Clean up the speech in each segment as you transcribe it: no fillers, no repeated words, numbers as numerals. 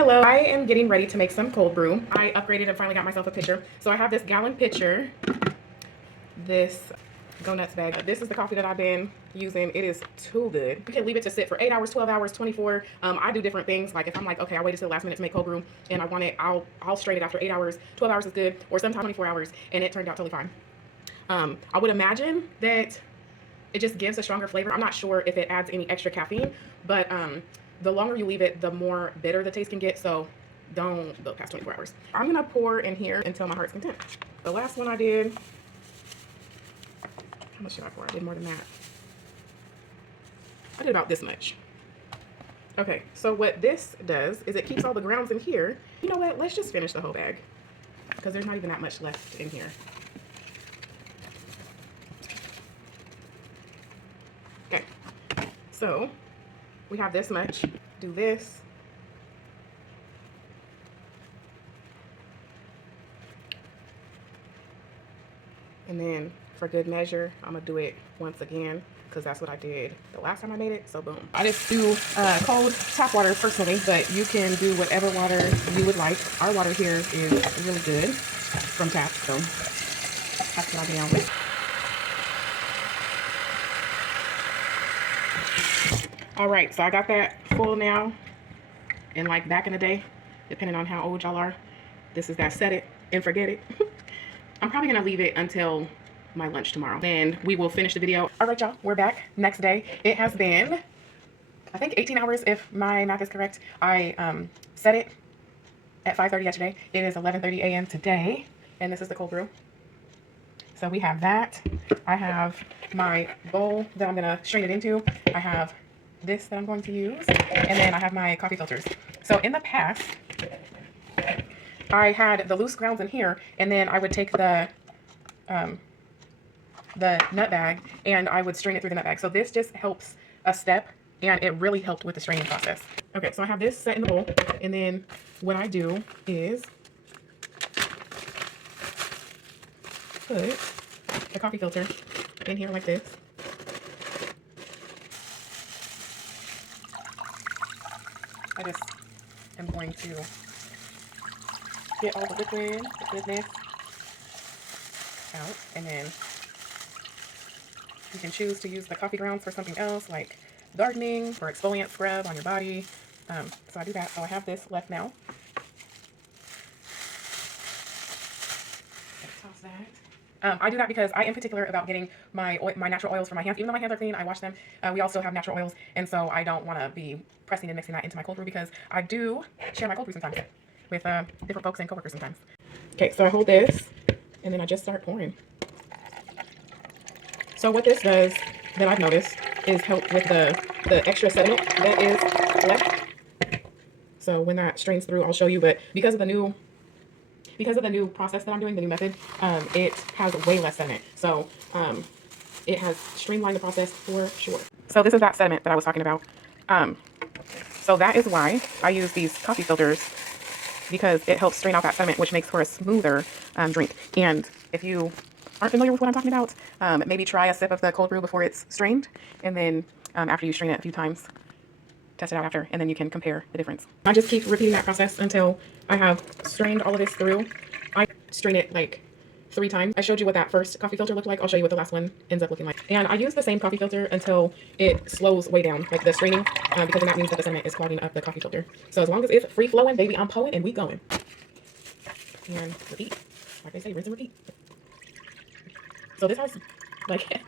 Hello, I am getting ready to make some cold brew. I upgraded and finally got myself a pitcher. So I have this gallon pitcher, this Go Nuts bag. This is the coffee that I've been using. It is too good. You can leave it to sit for 8 hours, 12 hours, 24. I do different things. Like if I'm like, okay, I waited till the last minute to make cold brew and I want it, I'll strain it after 8 hours. 12 hours is good, or sometimes 24 hours, and it turned out totally fine. I would imagine that it just gives a stronger flavor. I'm not sure if it adds any extra caffeine, but the longer you leave it, the more bitter the taste can get. So don't go past 24 hours. I'm gonna pour in here until my heart's content. The last one I did, how much did I pour? I did more than that. I did about this much. Okay, so what this does is it keeps all the grounds in here. You know what? Let's just finish the whole bag because there's not even that much left in here. Okay, so we have this much. Do this. And then for good measure, I'm gonna do it once again because that's what I did the last time I made it, so boom. I just do cold tap water personally, but you can do whatever water you would like. Our water here is really good from tap, so that's what I'll be on with. All right, so I got that full now. And like back in the day, depending on how old y'all are, this is that set it and forget it. I'm probably gonna leave it until my lunch tomorrow. Then we will finish the video. All right, y'all, we're back next day. It has been, I think 18 hours if my math is correct. I set it at 5:30 yesterday. It is 11:30 a.m. today, and this is the cold brew. So we have that. I have my bowl that I'm gonna strain it into. I have this that I'm going to use, and then I have my coffee filters. So in the past, I had the loose grounds in here, and then I would take the nut bag and I would strain it through the nut bag. So this just helps a step, and it really helped with the straining process. Okay, so I have this set in the bowl, and then what I do is put the coffee filter in here like this. I just am going to get all the liquid, the goodness out, and then you can choose to use the coffee grounds for something else, like gardening or exfoliant scrub on your body. So I do that. So I have this left now. Toss that. I do that because I am particular about getting my natural oils for my hands. Even though my hands are clean, I wash them. We also have natural oils, and so I don't want to be pressing and mixing that into my cold brew because I do share my cold brew sometimes with different folks and coworkers sometimes. Okay, so I hold this, and then I just start pouring. So what this does that I've noticed is help with the extra sediment that is left. So when that strains through, I'll show you, but because of the new process that I'm doing, the new method, it has way less sediment. So it has streamlined the process for sure. So this is that sediment that I was talking about. So that is why I use these coffee filters, because it helps strain out that sediment, which makes for a smoother drink. And if you aren't familiar with what I'm talking about, maybe try a sip of the cold brew before it's strained, and then after you strain it a few times, test it out after, and then you can compare the difference. I just keep repeating that process until I have strained all of this through. I strain it like 3 times. I showed you what that first coffee filter looked like. I'll show you what the last one ends up looking like. And I use the same coffee filter until it slows way down, like the straining, because then that means that the sediment is clogging up the coffee filter. So as long as it's free flowing, baby, I'm pulling and we going. And repeat. Like they say, rinse and repeat. So this has like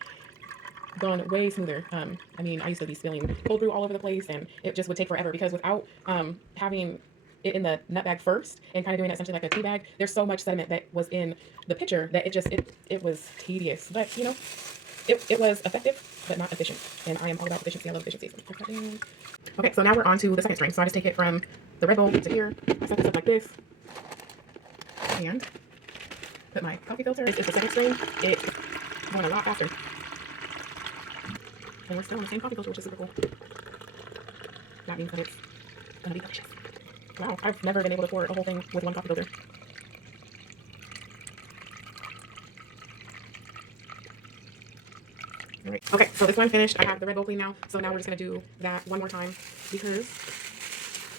gone way smoother. I mean, I used to be spilling cold brew all over the place, and it just would take forever because without having it in the nut bag first and kind of doing it essentially like a tea bag, there's so much sediment that was in the pitcher that it was tedious. But you know, it was effective but not efficient, and I am all about efficiency. I love efficiency. Okay, so now we're on to the second strain. So I just take it from the red bowl to here, set this up like this, and put my coffee filter. This is the second strain. It's going a lot faster. And we're still on the same coffee filter, which is super cool. That means that it's gonna be delicious. Wow, I've never been able to pour a whole thing with one coffee filter. All right. Okay, so this one finished. I have the red bowl clean now. So now we're just gonna do that one more time because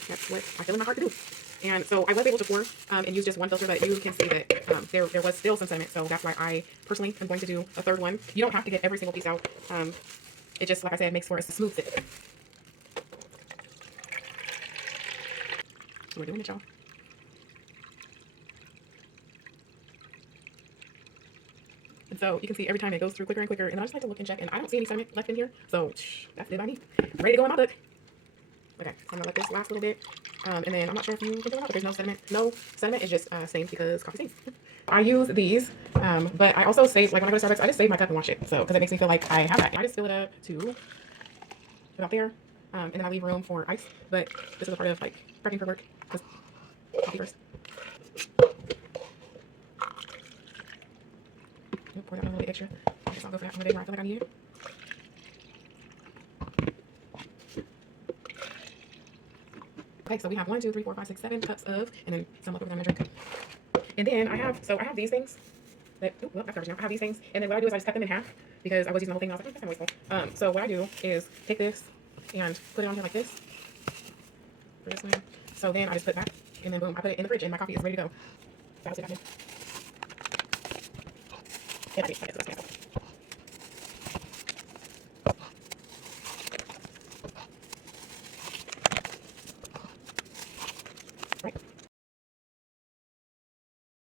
That's what I feel in my heart to do. And so I was able to pour and use just one filter, but you can see that there was still some sediment. So that's why I personally am going to do a third one. You don't have to get every single piece out. It just, like I said, makes for a smooth sit. So we're doing it, y'all. And so you can see every time it goes through quicker and quicker. And I just like to look and check, and I don't see any sediment left in here. So that's it by me. Ready to go in my book. Okay, so I'm gonna let this last a little bit. And then I'm not sure if you can do it, but there's no sediment. No sediment is just stains because coffee stains. I use these, but I also save, like when I go to Starbucks, I just save my cup and wash it. So, because it makes me feel like I have that. I just fill it up to about there, and then I leave room for ice. But this is a part of like prepping for work. Just coffee first. Pour that a little bit extra. I guess I'll go for that on the day where I feel like I need it. Okay, so we have 1, 2, 3, 4, 5, 6, 7 cups of, and then some left over that I'm gonna drink. And then I have these things. That, oh, well, that's garbage now. I have these things, and then what I do is I just cut them in half because I was using the whole thing. And I was like, that's kind of wasteful. So what I do is take this and put it on here like this. For this one. So then I just put that, and then boom, I put it in the fridge, and my coffee is ready to go. That'll sit back in. And I need to put it, so that's nasty.